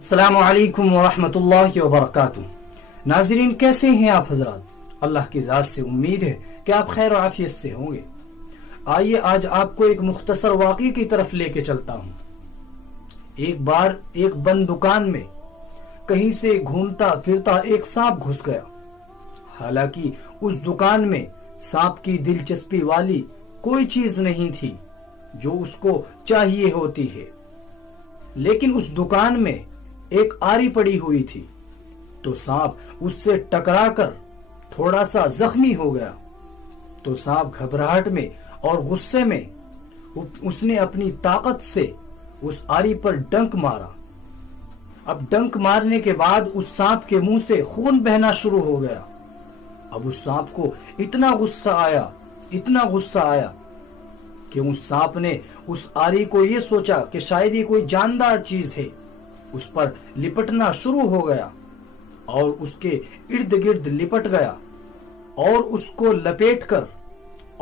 السلام علیکم ورحمۃ اللہ وبرکاتہ۔ ناظرین، کیسے ہیں آپ حضرات؟ اللہ کی ذات سے امید ہے کہ آپ خیر و عافیت سے ہوں گے۔ آئیے آج آپ کو ایک مختصر واقعے کی طرف لے کے چلتا ہوں۔ ایک بار ایک بند دکان میں کہیں سے گھومتا پھرتا ایک سانپ گھس گیا۔ حالانکہ اس دکان میں سانپ کی دلچسپی والی کوئی چیز نہیں تھی جو اس کو چاہیے ہوتی ہے، لیکن اس دکان میں ایک آری پڑی ہوئی تھی تو سانپ اس سے ٹکرا کر تھوڑا سا زخمی ہو گیا۔ تو سانپ گھبراہٹ میں اور غصے میں اس نے اپنی طاقت سے اس آری پر ڈنک مارا۔ اب ڈنک مارنے کے بعد اس سانپ کے منہ سے خون بہنا شروع ہو گیا۔ اب اس سانپ کو اتنا غصہ آیا کہ اس سانپ نے اس آری کو یہ سوچا کہ شاید یہ کوئی جاندار چیز ہے، اس پر لپٹنا شروع ہو گیا اور اس کے ارد گرد لپٹ گیا اور اس کو لپیٹ کر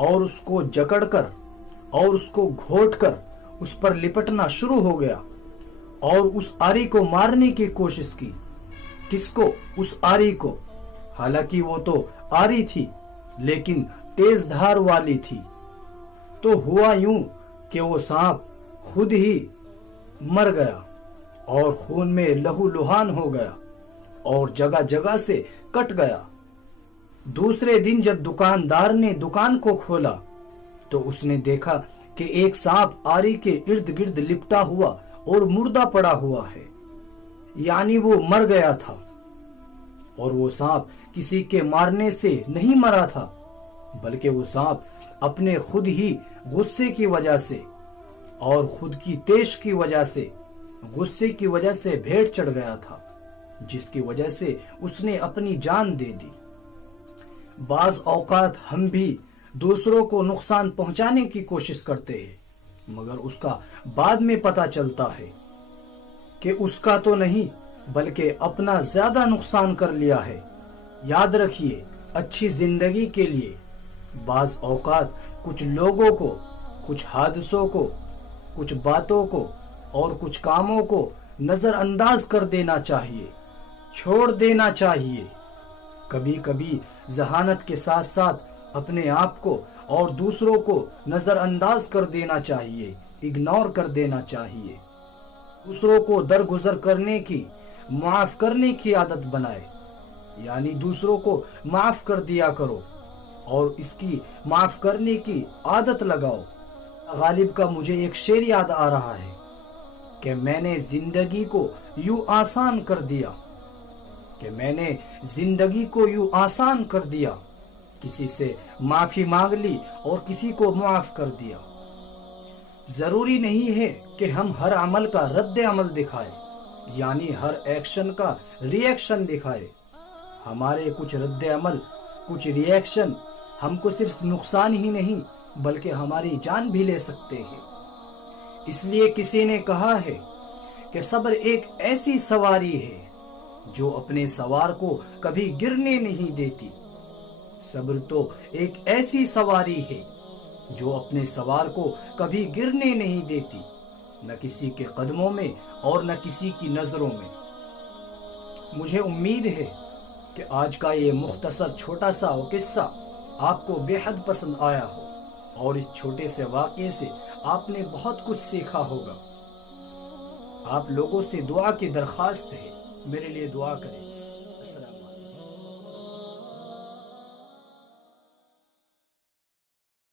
اور اس کو جکڑ کر اور اس کو گھوٹ کر اس پر لپٹنا شروع ہو گیا اور اس آری کو مارنے کی کوشش کی۔ کس کو؟ اس آری کو۔ حالانکہ وہ تو آری تھی لیکن تیز دھار والی تھی۔ تو ہوا یوں کہ وہ سانپ خود ہی مر گیا اور خون میں لہو لہان ہو گیا اور جگہ جگہ سے کٹ گیا۔ دوسرے دن جب دکاندار نے دکان کو کھولا تو اس نے دیکھا کہ ایک سانپ آری کے ارد گرد لپٹا ہوا اور مردہ پڑا ہوا ہے، یعنی وہ مر گیا تھا۔ اور وہ سانپ کسی کے مارنے سے نہیں مرا تھا، بلکہ وہ سانپ اپنے خود ہی غصے کی وجہ سے اور خود کی تیش کی وجہ سے غصے کی وجہ سے بھیڑ چڑھ گیا تھا، جس کی وجہ سے اس نے اپنی جان دے دی۔ بعض اوقات ہم بھی دوسروں کو نقصان پہنچانے کی کوشش کرتے ہیں، مگر اس کا بعد میں پتہ چلتا ہے کہ اس کا تو نہیں بلکہ اپنا زیادہ نقصان کر لیا ہے۔ یاد رکھیے، اچھی زندگی کے لیے بعض اوقات کچھ لوگوں کو، کچھ حادثوں کو، کچھ باتوں کو اور کچھ کاموں کو نظر انداز کر دینا چاہیے، چھوڑ دینا چاہیے۔ کبھی کبھی ذہانت کے ساتھ ساتھ اپنے آپ کو اور دوسروں کو نظر انداز کر دینا چاہیے، اگنور کر دینا چاہیے۔ دوسروں کو درگزر کرنے کی، معاف کرنے کی عادت بنائے، یعنی دوسروں کو معاف کر دیا کرو اور اس کی معاف کرنے کی عادت لگاؤ۔ غالب کا مجھے ایک شعر یاد آ رہا ہے کہ میں نے زندگی کو یوں آسان کر دیا، کسی سے معافی مانگ لی اور کسی کو معاف کر دیا۔ ضروری نہیں ہے کہ ہم ہر عمل کا رد عمل دکھائے، یعنی ہر ایکشن کا ری ایکشن دکھائے۔ ہمارے کچھ رد عمل، کچھ ری ایکشن ہم کو صرف نقصان ہی نہیں بلکہ ہماری جان بھی لے سکتے ہیں۔ اس لیے کسی نے کہا ہے کہ صبر ایک ایسی سواری ہے جو اپنے سوار کو کبھی گرنے نہیں دیتی۔ صبر تو ایک ایسی سواری ہے جو اپنے سوار کو کبھی گرنے نہیں دیتی، نہ کسی کے قدموں میں اور نہ کسی کی نظروں میں۔ مجھے امید ہے کہ آج کا یہ مختصر چھوٹا سا قصہ آپ کو بے حد پسند آیا ہو اور اس چھوٹے سے واقعے سے آپ نے بہت کچھ سیکھا ہوگا۔ آپ لوگوں سے دعا کی درخواست ہے، میرے لیے دعا کریں۔ السلام